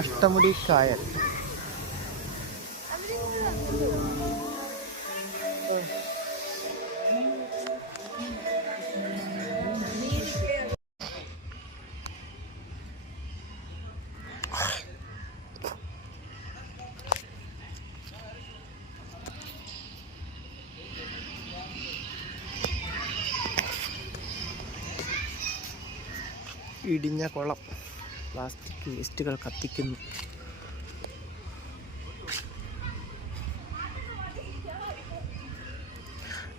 അഷ്ടമുടി കായൽ. ഇടിഞ്ഞ കുളം, പ്ലാസ്റ്റിക് വേസ്റ്റുകൾ കത്തിക്കുന്നു.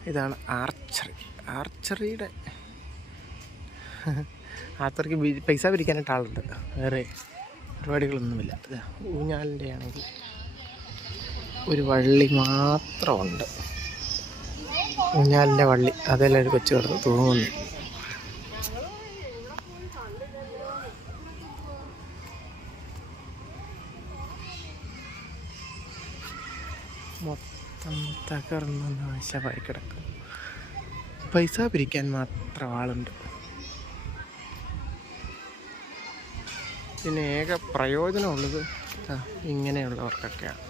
ഇതാണ് ആർച്ചറിയുടെ ആർച്ചറിക്ക് പൈസ പിരിക്കാനായിട്ട് ആളുണ്ട്, വേറെ പരിപാടികളൊന്നുമില്ല. ഊഞ്ഞാലിൻ്റെ ആണെങ്കിൽ ഒരു വള്ളി മാത്രമുണ്ട്, ഊഞ്ഞാലിൻ്റെ വള്ളി, അതെല്ലാം ഒരു കൊച്ചു കിടന്ന് തൂങ്ങുന്നു. മൊത്തം തകർന്ന് നാശമായി കിടക്കും. പൈസ പിരിക്കാൻ മാത്രം ആളുണ്ട്. പിന്നെ ഏക പ്രയോജനമുള്ളത് ഇങ്ങനെയുള്ളവർക്കൊക്കെയാണ്.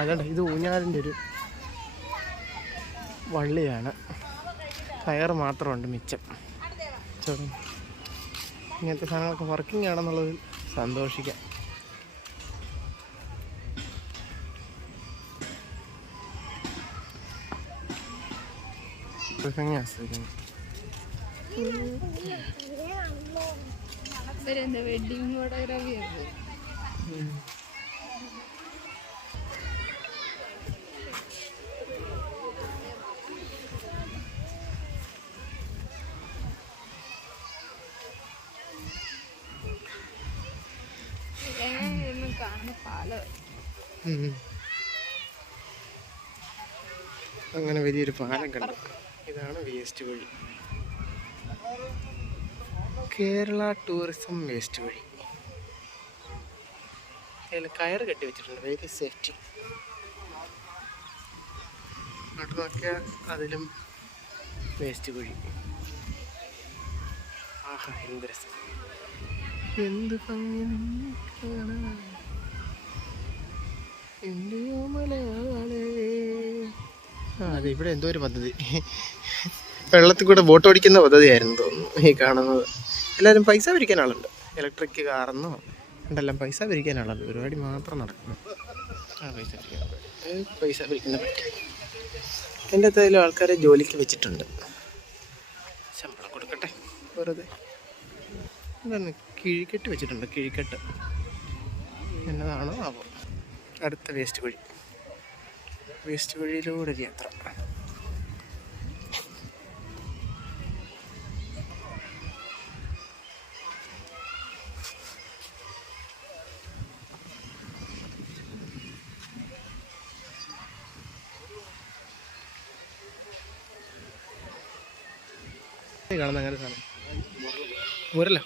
അതല്ല, ഇത് ഊഞ്ഞാലിൻ്റെ ഒരു വള്ളിയാണ്, കയർ മാത്രമുണ്ട് മിച്ചം. ഇങ്ങനത്തെ സാധനങ്ങളൊക്കെ വർക്കിംഗ് ആണെന്നുള്ളതിൽ സന്തോഷിക്കാം. വെഡിങ് ഫോട്ടോഗ്രാഫി അങ്ങനെ വലിയൊരു പാലം കണ്ടു. ഇതാണ് വേസ്റ്റ് വഴി, കേരള ടൂറിസം വേസ്റ്റ് വഴി. അതിൽ കയറ് കെട്ടി വെച്ചിട്ടുണ്ട്, വെരി സേഫ്റ്റി. അങ്ങോട്ട് നോക്കിയാൽ അതിലും വേസ്റ്റ് വഴി. ആഹാ, എന്ത് രസം, എന്ത് ഭംഗി കാണാൻ എൻ്റെയോ മലയാളേ. അതെ, ഇവിടെ എന്തോ ഒരു പദ്ധതി, വെള്ളത്തിൽ കൂടെ ബോട്ട് ഓടിക്കുന്ന പദ്ധതിയായിരുന്നു തോന്നുന്നു ഈ കാണുന്നത്. എല്ലാവരും പൈസ പിരിക്കാൻ ആളുണ്ട്, ഇലക്ട്രിക് കാറെന്നോ ഉണ്ടെല്ലാം പൈസ പിരിക്കാൻ ആളുണ്ട്. പരിപാടി മാത്രം നടക്കുന്നു. പൈസ പിരിക്കുന്ന പറ്റി എൻ്റെ അത്രയിലും ആൾക്കാരെ ജോലിക്ക് വെച്ചിട്ടുണ്ട്. ശമ്പളം കൊടുക്കട്ടെ വെറുതെ. എന്താണ് കിഴിക്കെട്ട് വെച്ചിട്ടുണ്ട്, കിഴിക്കെട്ട് എന്നതാണോ ആവോ. അടുത്ത വേസ്റ്റ് വഴി, വേസ്റ്റ് വഴിയിലൂടെ ഒരു യാത്ര. കാണുന്ന അങ്ങനെ സാധനം മുരല്ലോ.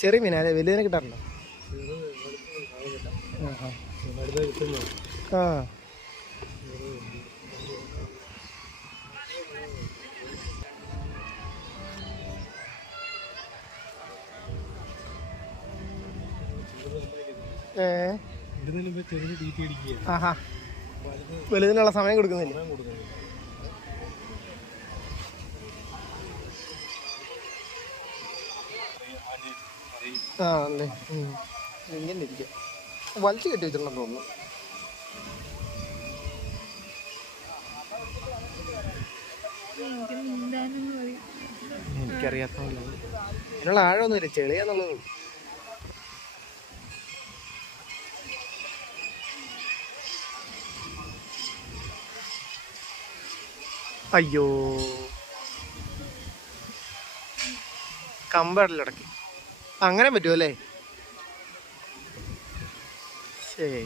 ചെറിയ മീനാ, വലിയതിനെ കിട്ടാറുണ്ടോ? ആ, ആഹാ, വലുതിനുള്ള സമയം കൊടുക്കുന്നില്ല. ആ അല്ലേ, ഇങ്ങനെ ഇരിക്കാം. വലിച്ചു കെട്ടി വെച്ചിട്ടുണ്ടെന്ന് തോന്നുന്നു. എനിക്കറിയാത്തല്ലോ, അതിനുള്ള ആഴമൊന്നുമില്ല, ചെളിയാന്നുള്ളത്. അയ്യോ, കമ്പടലടക്കി. അങ്ങനെ പറ്റുമല്ലേ? ശരി.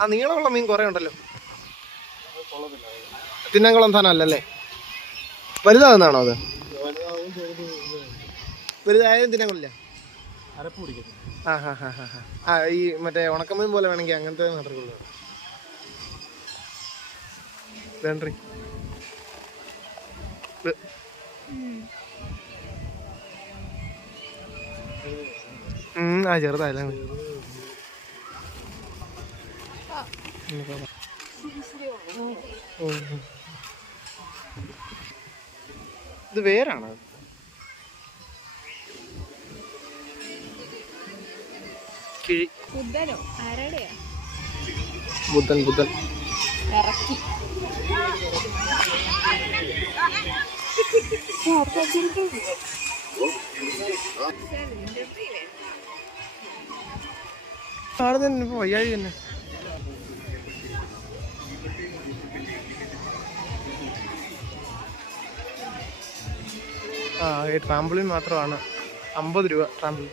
ആ നീളമുള്ള മീൻ കുറേ ഉണ്ടല്ലോ. തിന്നംകുളം താനം അല്ലല്ലേ? വലുതാകുന്നതാണോ അത്? വലുതായാലും തിന്നംകുളില്ല. ആ ഹാ ഹാ ഹാ ഹാ. ആ ഈ മറ്റേ ഉണക്കമീൻ പോലെ വേണമെങ്കിൽ അങ്ങനത്തെ മാത്രമേ ഉള്ളൂ. വേണ്ടി ആ ചെറുതായാലും ഇത് വേറാണ്. കിഴി. ബുദ്ധനോ ആരുടെയാ? ബുദ്ധൻ ബുദ്ധൻ ഇറക്കി. ആടെ തന്നെ ഇപ്പൊ വയ്യാഴി തന്നെ. ആ ഈ ട്രാമ്പിളിൻ മാത്രമാണ് 50 രൂപ ട്രാമ്പിളിൻ.